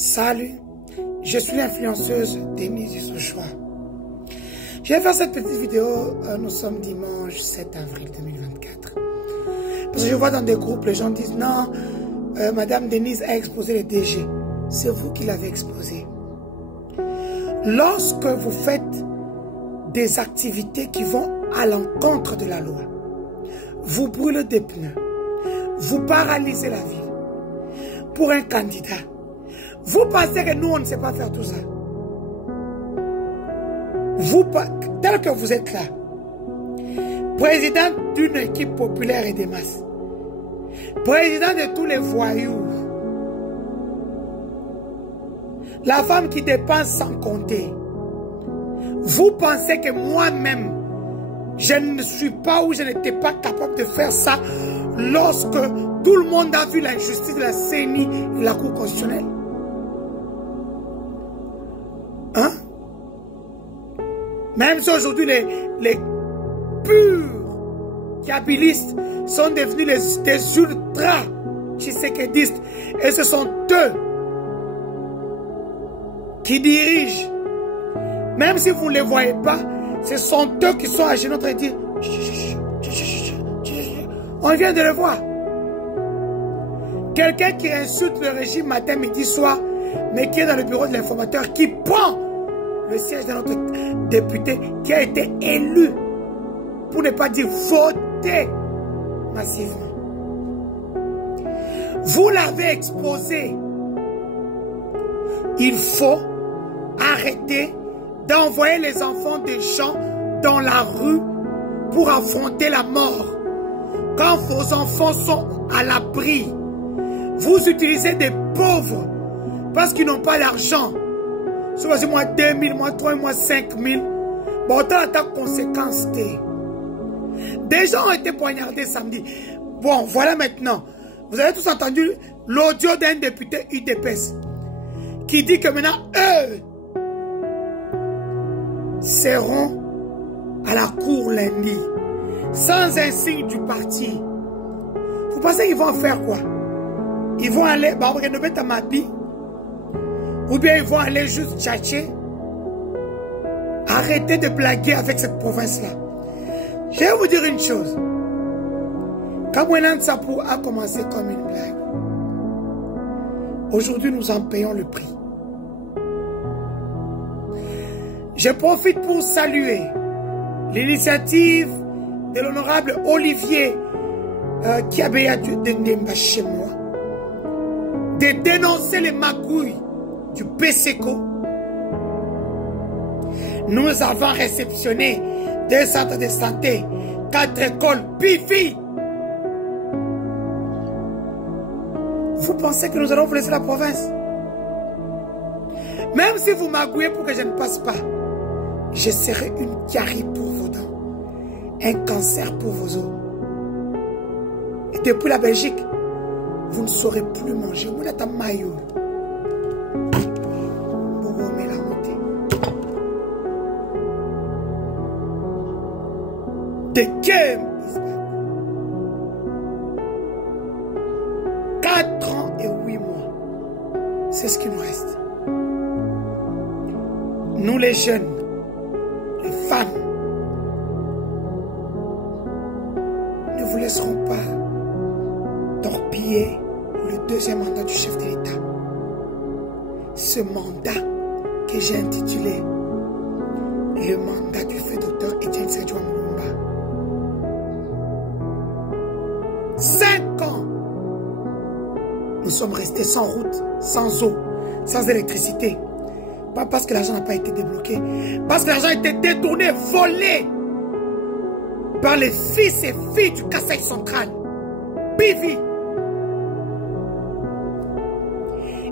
Salut, je suis l'influenceuse Denise Issochoa. Je vais faire cette petite vidéo, nous sommes dimanche 7 avril 2024. Parce que je vois dans des groupes, les gens disent non, Madame Denise a exposé les DG. C'est vous qui l'avez exposé. Lorsque vous faites des activités qui vont à l'encontre de la loi, vous brûlez des pneus, vous paralysez la ville pour un candidat. Vous pensez que nous, on ne sait pas faire tout ça. Vous, tel que vous êtes là, président d'une équipe populaire et des masses, président de tous les voyous, la femme qui dépense sans compter, vous pensez que moi-même, je ne suis pas ou je n'étais pas capable de faire ça lorsque tout le monde a vu l'injustice de la CENI et la Cour constitutionnelle? Hein? Même si aujourd'hui les purs kiabilistes sont devenus des ultra tshisekidistes et ce sont eux qui dirigent. Même si vous ne les voyez pas, ce sont eux qui sont à genoux en train de dire on vient de le voir. Quelqu'un qui insulte le régime matin, midi, soir, mais qui est dans le bureau de l'informateur, qui prend le siège de notre député, qui a été élu, pour ne pas dire voté massivement. Vous l'avez exposé. Il faut arrêter d'envoyer les enfants des gens dans la rue pour affronter la mort. Quand vos enfants sont à l'abri, vous utilisez des pauvres parce qu'ils n'ont pas d'argent. C'est moi 2 000, moi 3 000, moi 5 000. Bon, autant en tant que conséquence, des gens ont été poignardés samedi. Bon, voilà maintenant. Vous avez tous entendu l'audio d'un député UDPS qui dit que maintenant, eux seront à la cour lundi, sans un signe du parti. Vous pensez qu'ils vont faire quoi? Ils vont aller, ou bien ils vont aller juste tchatcher. Arrêtez de blaguer avec cette province-là. Je vais vous dire une chose. Kamwenan Sapou a commencé comme une blague. Aujourd'hui, nous en payons le prix. Je profite pour saluer l'initiative de l'honorable Olivier Kiabeya Ndemba chez moi de dénoncer les magouilles du PSECO. Nous avons réceptionné 2 centres de santé, 4 écoles, PIFI. Vous pensez que nous allons vous laisser la province? Même si vous magouillez pour que je ne passe pas, je serai une carie pour vos dents, un cancer pour vos os. Et depuis la Belgique, vous ne saurez plus manger. Vous êtes en maillot. The game is back. 4 ans et 8 mois. C'est ce qui nous reste. Nous les jeunes, les femmes, ne vous laisserons pas torpiller le 2e mandat du chef de l'État. Ce mandat que j'ai intitulé le mandat du feu docteur Etienne Sédhiou Mulumba. 5 ans, nous sommes restés sans route, sans eau, sans électricité. Pas parce que l'argent n'a pas été débloqué, parce que l'argent a été détourné, volé par les fils et filles du Kasaï central. Bivi.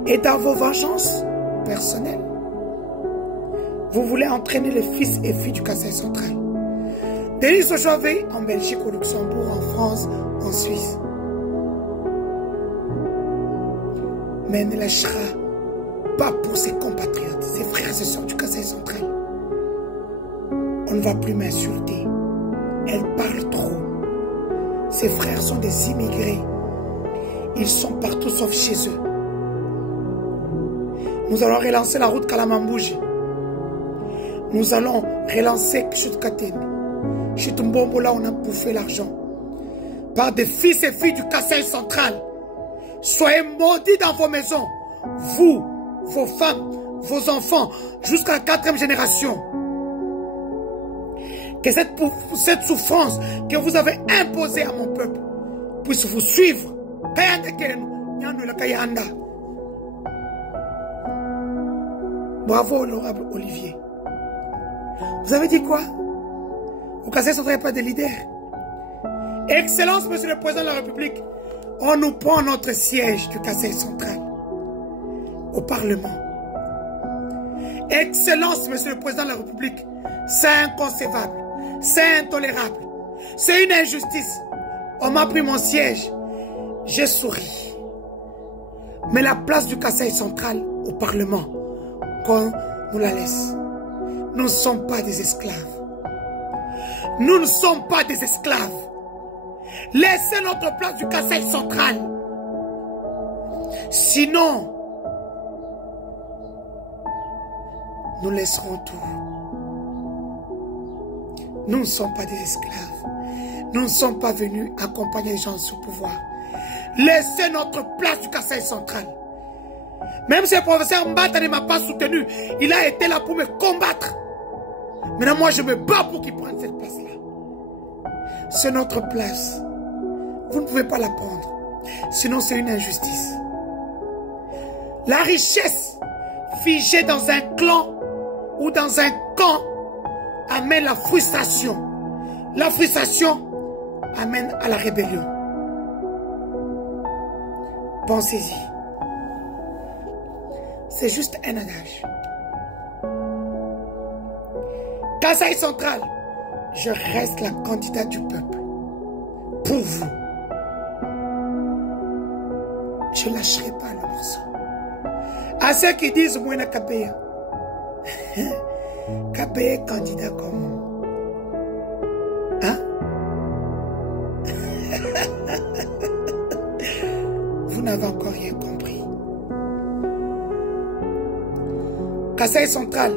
Et dans vos vengeances personnelles, vous voulez entraîner les fils et filles du Kasaï central. Denise Issochoa en Belgique, au Luxembourg, en France, en Suisse. Mais elle ne lâchera pas pour ses compatriotes, ses frères et sœurs du Kasaï central. On ne va plus m'insulter. Elle parle trop. Ses frères sont des immigrés. Ils sont partout sauf chez eux. Nous allons relancer la route Kalamambouji. Nous allons relancer Chutkaten. Chutumbombo, là on a bouffé l'argent. Par des fils et filles du Kasaï central. Soyez maudits dans vos maisons. Vous, vos femmes, vos enfants, jusqu'à la 4e génération. Que cette souffrance que vous avez imposée à mon peuple puisse vous suivre. Bravo, honorable Olivier. Vous avez dit quoi? Au Kasaï central, il n'y a pas de leader. Excellence, monsieur le président de la République, on nous prend notre siège du Kasaï central au Parlement. Excellence, monsieur le président de la République, c'est inconcevable, c'est intolérable, c'est une injustice. On m'a pris mon siège, j'ai souri. Mais la place du Kasaï central au Parlement, qu'on nous la laisse. Nous ne sommes pas des esclaves. Nous ne sommes pas des esclaves. Laissez notre place du Kasaï central. Sinon, nous laisserons tout. Nous ne sommes pas des esclaves. Nous ne sommes pas venus accompagner les gens sous pouvoir. Laissez notre place du Kasaï central. Même si le professeur Mbata ne m'a pas soutenu, il a été là pour me combattre. Maintenant, moi, je me bats pour qu'il prenne cette place-là. C'est notre place. Vous ne pouvez pas la prendre. Sinon, c'est une injustice. La richesse figée dans un clan ou dans un camp amène la frustration. La frustration amène à la rébellion. Pensez-y. C'est juste un adage. Kasaï central, je reste la candidate du peuple. Pour vous. Je ne lâcherai pas le morceau. À ceux qui disent, moi, Kabé. Kabé est candidat comme moi. Hein? Vous n'avez encore rien compris. Kasaï central,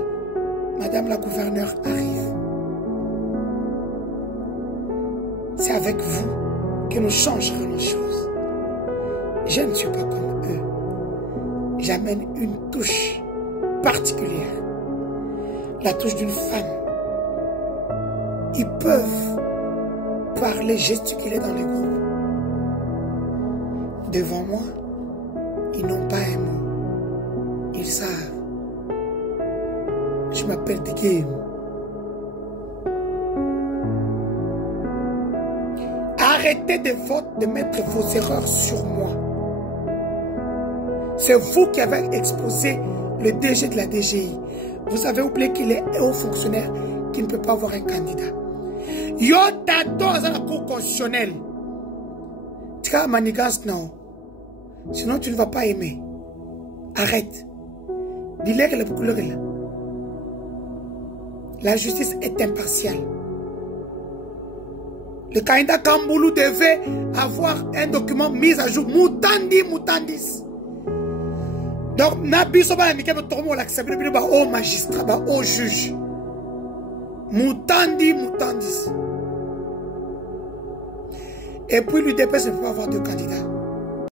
madame la gouverneure arrive. C'est avec vous que nous changerons les choses. Je ne suis pas comme eux. J'amène une touche particulière. La touche d'une femme. Ils peuvent parler, gesticuler dans les groupes. Devant moi, ils n'ont pas un mot. Ils savent. Je m'appelle The Game. Arrêtez de mettre vos erreurs sur moi. C'est vous qui avez exposé le DG de la DGI. Vous avez oublié qu'il est haut fonctionnaire, qui ne peut pas avoir un candidat. Yo t'adore dans la cour constitutionnelle. Tu as manigance non. Sinon tu ne vas pas aimer. Arrête. Dis-le que la la justice est impartiale. Le candidat Kamboulou devait avoir un document mis à jour. Moutandis. Donc, Nabi Soba a mis que tourmo l'accepte au magistrat, au juge. Moutandis. Et puis l'UDP ne peut pas avoir de candidat.